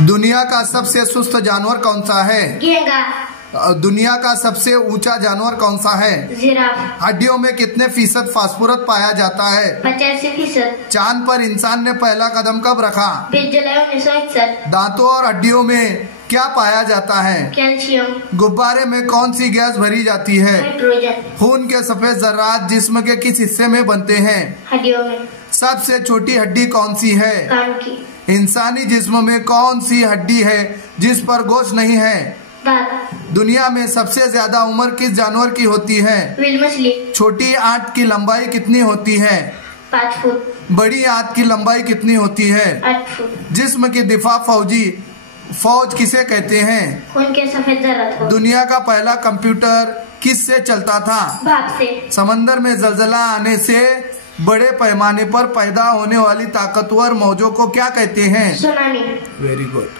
दुनिया का सबसे सुस्त जानवर कौन सा है? गेंगा। दुनिया का सबसे ऊंचा जानवर कौन सा है? जिराफ। हड्डियों में कितने फीसद फास्फोरस पाया जाता है? 85%। चांद पर इंसान ने पहला कदम कब रखा? 20 जुलाई 1961। दांतों और हड्डियों में क्या पाया जाता है? कैल्शियम। गुब्बारे में कौन सी गैस भरी जाती है? हाइड्रोजन। खून के सफेद जर्रात जिस्म के किस हिस्से में बनते हैं? हड्डियों में। सबसे छोटी हड्डी कौन सी है? कान की। इंसानी जिस्म में कौन सी हड्डी है जिस पर गोश्त नहीं है? दांत। दुनिया में सबसे ज्यादा उम्र किस जानवर की होती है? व्हेल मछली। छोटी आंत की लंबाई कितनी होती है? 5 फुट। बड़ी आंत की लंबाई कितनी होती है? 8 फुट। जिस्म की दिफा फौज किसे कहते हैं? खून के सफेद जर्रात को। दुनिया का पहला कंप्यूटर किस से चलता था? भाप से। समंदर में जलजला आने से बड़े पैमाने पर पैदा होने वाली ताकतवर मौजों को क्या कहते हैं? सुनामी। Very good.